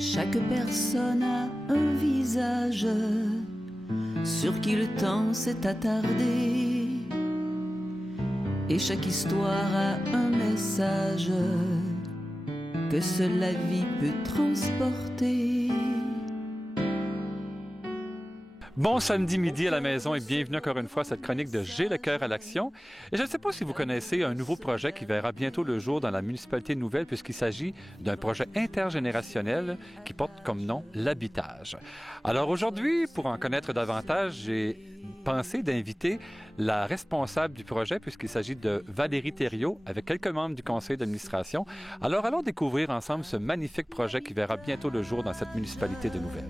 Chaque personne a un visage sur qui le temps s'est attardé, et chaque histoire a un message que seule la vie peut transporter. Bon samedi midi à la maison et bienvenue encore une fois à cette chronique de J'ai le cœur à l'action. Et je ne sais pas si vous connaissez un nouveau projet qui verra bientôt le jour dans la municipalité de Nouvelle, puisqu'il s'agit d'un projet intergénérationnel qui porte comme nom l'habitage. Alors aujourd'hui, pour en connaître davantage, j'ai pensé d'inviter la responsable du projet, puisqu'il s'agit de Valérie Thériault, avec quelques membres du conseil d'administration. Alors allons découvrir ensemble ce magnifique projet qui verra bientôt le jour dans cette municipalité de Nouvelle.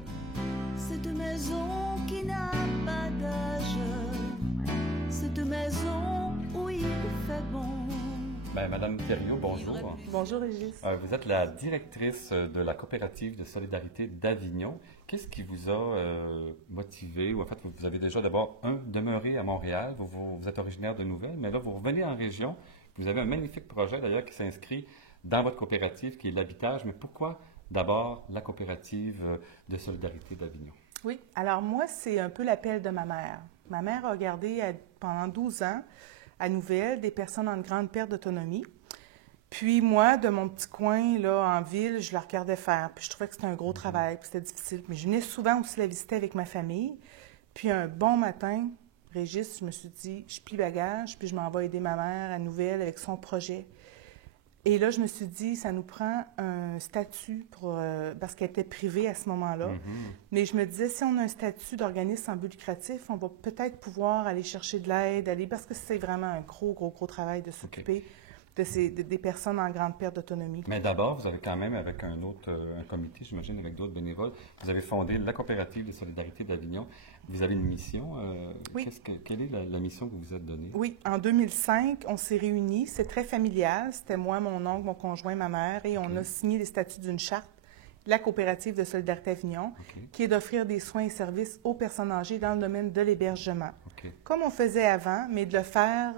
Cette maison qui n'a pas d'âge, cette maison où il fait bon. Madame Thériault, bonjour. Bonjour Régis. Vous êtes la directrice de la coopérative de solidarité d'Avignon. Qu'est-ce qui vous a motivé, ou en fait, vous avez déjà d'abord demeuré à Montréal, vous êtes originaire de Nouvelle, mais là, vous revenez en région, vous avez un magnifique projet d'ailleurs qui s'inscrit dans votre coopérative qui est l'habitage, mais pourquoi d'abord la coopérative de solidarité d'Avignon? Oui, alors moi, c'est un peu l'appel de ma mère. Ma mère a gardé pendant 12 ans à Nouvelle des personnes en grande perte d'autonomie. Puis moi, de mon petit coin là en ville, je la regardais faire. Puis je trouvais que c'était un gros travail, puis c'était difficile. Mais je venais souvent aussi la visiter avec ma famille. Puis un bon matin, Régis, je me suis dit, je plie bagage, puis je m'en vais aider ma mère à Nouvelle avec son projet. Et là, je me suis dit, ça nous prend un statut parce qu'elle était privée à ce moment-là. Mais je me disais, si on a un statut d'organisme sans but lucratif, on va peut-être pouvoir aller chercher de l'aide, parce que c'est vraiment un gros travail de s'occuper des personnes en grande perte d'autonomie. Mais d'abord, vous avez quand même, avec un comité, j'imagine, avec d'autres bénévoles, vous avez fondé la coopérative de solidarité d'Avignon. Vous avez une mission. Oui. Quelle est la mission que vous vous êtes donnée? Oui, en 2005, on s'est réunis. C'est très familial. C'était moi, mon oncle, mon conjoint, ma mère, et on a signé les statuts d'une charte, la coopérative de solidarité Avignon, qui est d'offrir des soins et services aux personnes âgées dans le domaine de l'hébergement. Comme on faisait avant, mais de le faire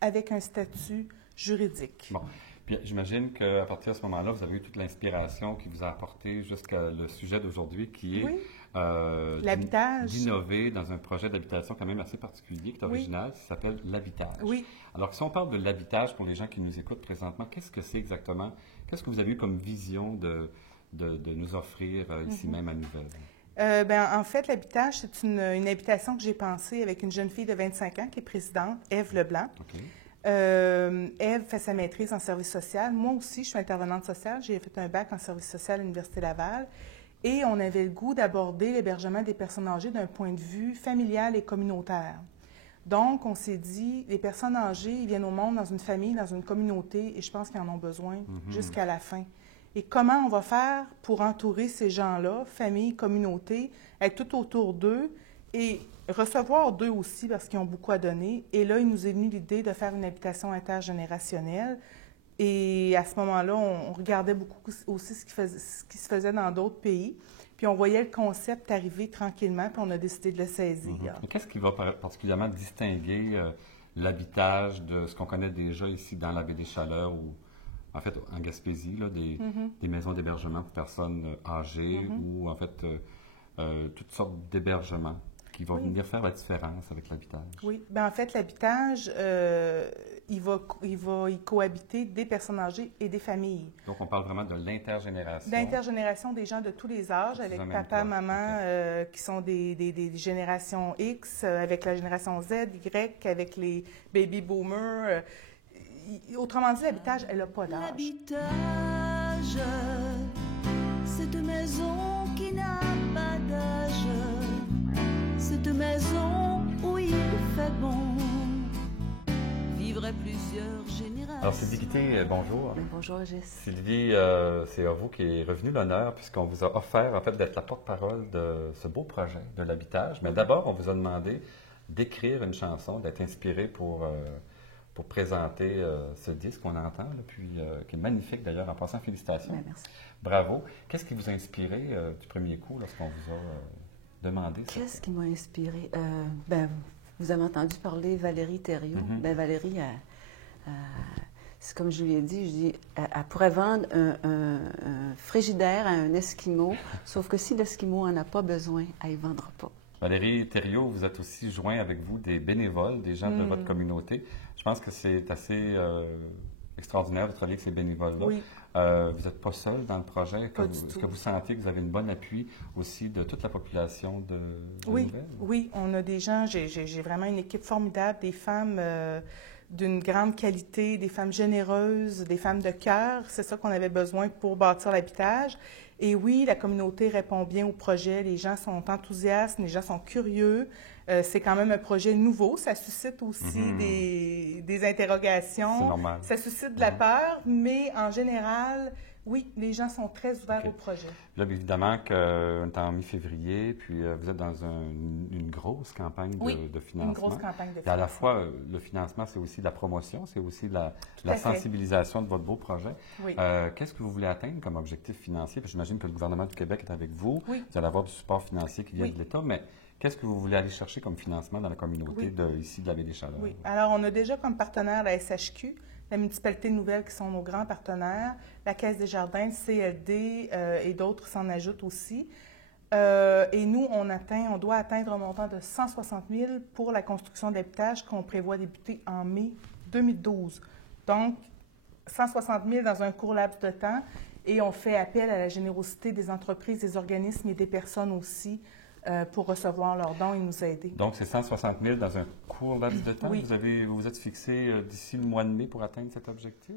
avec un statut juridique. Bon. Puis j'imagine qu'à partir de ce moment-là, vous avez eu toute l'inspiration qui vous a apporté jusqu'à le sujet d'aujourd'hui, qui est l'habitage. D'innover dans un projet d'habitation quand même assez particulier, qui est original, qui s'appelle l'habitage. Oui. Alors, si on parle de l'habitage, pour les gens qui nous écoutent présentement, qu'est-ce que c'est exactement? Qu'est-ce que vous avez eu comme vision de nous offrir ici même à Nouvelle? En fait, l'habitage, c'est une habitation que j'ai pensée avec une jeune fille de 25 ans qui est présidente, Ève Leblanc. Ève fait sa maîtrise en service social. Moi aussi, je suis intervenante sociale. J'ai fait un bac en service social à l'Université Laval. Et on avait le goût d'aborder l'hébergement des personnes âgées d'un point de vue familial et communautaire. Donc, on s'est dit, les personnes âgées, ils viennent au monde dans une famille, dans une communauté, et je pense qu'ils en ont besoin jusqu'à la fin. Et comment on va faire pour entourer ces gens-là, famille, communauté, être tout autour d'eux et recevoir d'eux aussi parce qu'ils ont beaucoup à donner. Et là, il nous est venu l'idée de faire une habitation intergénérationnelle. Et à ce moment-là, on regardait beaucoup aussi ce qui se faisait dans d'autres pays. Puis on voyait le concept arriver tranquillement, puis on a décidé de le saisir. Qu'est-ce qui va particulièrement distinguer l'habitage de ce qu'on connaît déjà ici dans la baie des Chaleurs ou en fait en Gaspésie, là, des maisons d'hébergement pour personnes âgées ou en fait toutes sortes d'hébergements qui vont venir faire la différence avec l'habitage? Oui. Bien, en fait, l'habitage, il va y cohabiter des personnes âgées et des familles. Donc, on parle vraiment de l'intergénération. L'intergénération des gens de tous les âges, avec papa, maman, qui sont des générations X, avec la génération Z, Y, avec les baby boomers. Autrement dit, l'habitage, elle n'a pas d'âge. L'habitage, cette maison qui n'a pas d'âge, cette maison où il fait bon, vivrait plusieurs générations. Alors, Sylvie Guité, bonjour. Bonjour, Régis. Sylvie, c'est à vous qui est revenu l'honneur puisqu'on vous a offert, en fait, d'être la porte-parole de ce beau projet de l'habitage. Mais d'abord, on vous a demandé d'écrire une chanson, d'être inspiré pour présenter ce disque qu'on entend, là, puis, qui est magnifique d'ailleurs. En passant, félicitations. Bien, merci. Bravo. Qu'est-ce qui vous a inspiré du premier coup lorsqu'on vous a demandé ça? Qu'est-ce qui m'a inspiré? Vous avez entendu parler Valérie Thériault. Valérie, c'est comme je lui ai dit, je dis, elle pourrait vendre un frigidaire à un Esquimau, sauf que si l'Esquimau n'en a pas besoin, elle ne vendra pas. Valérie Thériault, vous êtes aussi joint avec vous des bénévoles, des gens de votre communauté. Je pense que c'est assez extraordinaire de travailler avec ces bénévoles-là. Oui. Vous n'êtes pas seul dans le projet. Est-ce que vous sentez que vous avez une bonne appui aussi de toute la population de Nouvelle? Oui, on a des gens, j'ai vraiment une équipe formidable, des femmes d'une grande qualité, des femmes généreuses, des femmes de cœur. C'est ça qu'on avait besoin pour bâtir l'habitage. Et oui, la communauté répond bien au projet. Les gens sont enthousiastes, les gens sont curieux. C'est quand même un projet nouveau. Ça suscite aussi des interrogations. C'est normal. Ça suscite de la peur, mais en général, oui, les gens sont très ouverts au projet. Là, évidemment, qu'on est en mi-février, puis vous êtes dans une grosse campagne de financement. Une grosse campagne de financement. Et à la fois, le financement, c'est aussi de la promotion, c'est aussi de la sensibilisation de votre beau projet. Oui. Qu'est-ce que vous voulez atteindre comme objectif financier? Parce que j'imagine que le gouvernement du Québec est avec vous. Oui. Vous allez avoir du support financier qui vient de l'État, mais qu'est-ce que vous voulez aller chercher comme financement dans la communauté ici de la Baie-des-Chaleurs? Oui. Alors, on a déjà comme partenaire la SHQ, la municipalité de Nouvelle qui sont nos grands partenaires, la Caisse des Jardins, le CLD et d'autres s'en ajoutent aussi. Et nous, on doit atteindre un montant de 160 000 pour la construction d'habitage qu'on prévoit débuter en mai 2012. Donc, 160 000 dans un court laps de temps et on fait appel à la générosité des entreprises, des organismes et des personnes aussi pour recevoir leurs dons et nous aider. Donc, c'est 160 000 dans un court laps de temps? Oui. Vous vous êtes fixé d'ici le mois de mai pour atteindre cet objectif?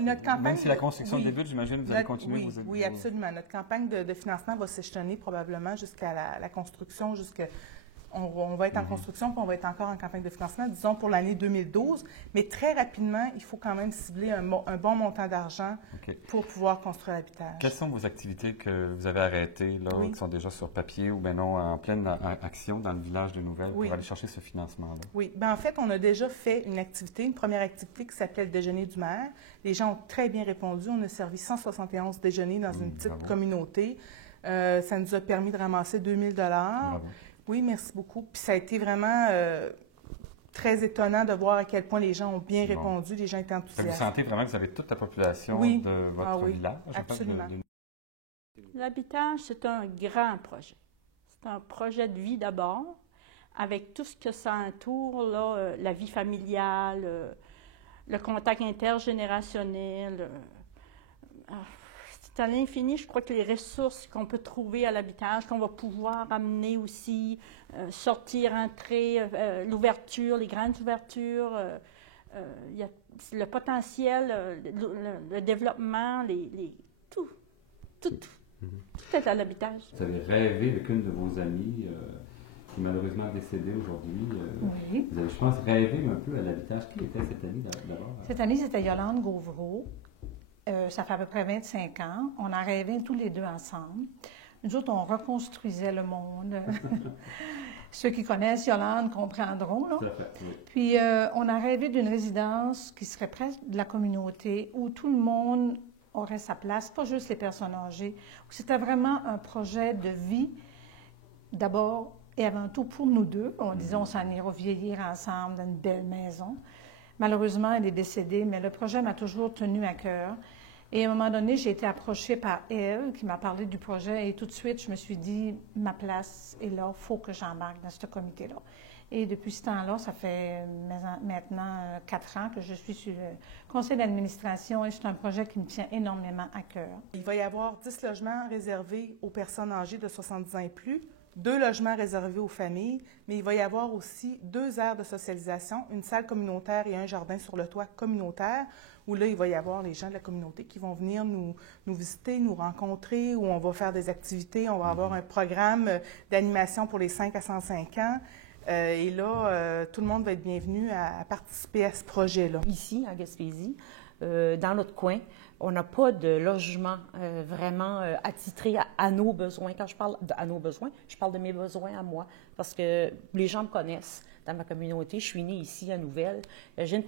Notre campagne... Même si la construction débute, j'imagine que vous allez continuer vos... Oui, absolument. Notre campagne de financement va s'échelonner probablement jusqu'à la construction, on va être en construction, puis on va être encore en campagne de financement, disons pour l'année 2012. Mais très rapidement, il faut quand même cibler un bon montant d'argent pour pouvoir construire l'habitage. Quelles sont vos activités que vous avez arrêtées, là, qui sont déjà sur papier ou bien non, en pleine action dans le village de Nouvelle pour aller chercher ce financement-là? Oui. Bien, en fait, on a déjà fait une première activité qui s'appelle le déjeuner du maire. Les gens ont très bien répondu. On a servi 171 déjeuners dans une petite communauté. Ça nous a permis de ramasser 2 000 $. Oui, merci beaucoup. Puis ça a été vraiment très étonnant de voir à quel point les gens ont bien répondu, les gens étaient enthousiastes. Vous sentez vraiment que vous avez toute la population de votre village? Absolument. L'habitage, c'est un grand projet. C'est un projet de vie d'abord, avec tout ce que ça entoure, là, la vie familiale, le contact intergénérationnel. C'est à l'infini, je crois que les ressources qu'on peut trouver à l'habitage, qu'on va pouvoir amener aussi, sortir, entrer, l'ouverture, les grandes ouvertures, il y a le potentiel, le développement, tout est à l'habitage. Vous avez rêvé avec une de vos amies qui est malheureusement décédée aujourd'hui. Oui. Vous avez, je pense, rêvé un peu à l'habitage. Qui était cette amie d'abord? Cette amie, c'était Yolande Gauvreau. Ça fait à peu près 25 ans. On a rêvé tous les deux ensemble. Nous autres, on reconstruisait le monde. Ceux qui connaissent Yolande comprendront. Là. Oui. Puis, on a rêvé d'une résidence qui serait presque de la communauté, où tout le monde aurait sa place, pas juste les personnes âgées. C'était vraiment un projet de vie, d'abord et avant tout pour nous deux. On disait on s'en ira vieillir ensemble dans une belle maison. Malheureusement, elle est décédée, mais le projet m'a toujours tenu à cœur. Et à un moment donné, j'ai été approchée par elle, qui m'a parlé du projet, et tout de suite, je me suis dit, ma place est là, il faut que j'embarque dans ce comité-là. Et depuis ce temps-là, ça fait maintenant 4 ans que je suis sur le conseil d'administration, et c'est un projet qui me tient énormément à cœur. Il va y avoir 10 logements réservés aux personnes âgées de 70 ans et plus, 2 logements réservés aux familles, mais il va y avoir aussi 2 aires de socialisation, une salle communautaire et un jardin sur le toit communautaire, où là, il va y avoir les gens de la communauté qui vont venir nous visiter, nous rencontrer, où on va faire des activités, on va avoir un programme d'animation pour les 5 à 105 ans. Et là, tout le monde va être bienvenu à participer à ce projet-là. Ici, à Gaspésie, dans notre coin, on n'a pas de logement vraiment attitré à nos besoins. Quand je parle à nos besoins, je parle de mes besoins à moi, parce que les gens me connaissent dans ma communauté. Je suis née ici à Nouvelle. J'ai une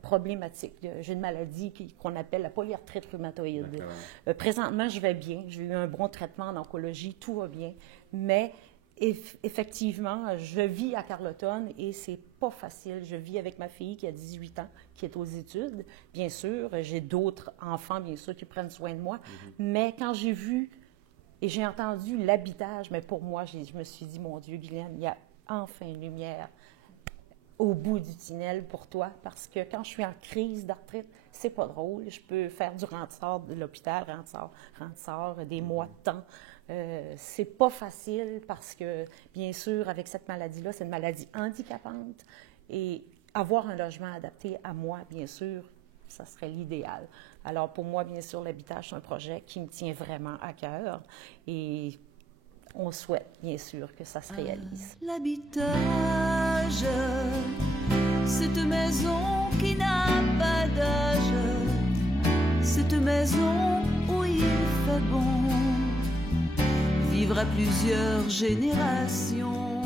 problématique. J'ai une maladie qu'on appelle la polyarthrite rhumatoïde. Présentement, je vais bien. J'ai eu un bon traitement en oncologie. Tout va bien. Mais effectivement, je vis à Carleton et c'est pas facile. Je vis avec ma fille qui a 18 ans, qui est aux études. Bien sûr, j'ai d'autres enfants, bien sûr, qui prennent soin de moi. Mais quand j'ai vu et j'ai entendu l'habitage, mais pour moi, je me suis dit, mon Dieu, Guylaine, il y a enfin une lumière au bout du tunnel pour toi, parce que quand je suis en crise d'arthrite, c'est pas drôle. Je peux faire du rentre-sort de l'hôpital, rentre-sort, des mois de temps. C'est pas facile parce que, bien sûr, avec cette maladie-là, c'est une maladie handicapante et avoir un logement adapté à moi, bien sûr, ça serait l'idéal. Alors, pour moi, bien sûr, l'habitage, c'est un projet qui me tient vraiment à cœur et on souhaite, bien sûr, que ça se réalise. L'habitage, cette maison qui n'a pas d'âge, cette maison où il fait bon vivre à plusieurs générations.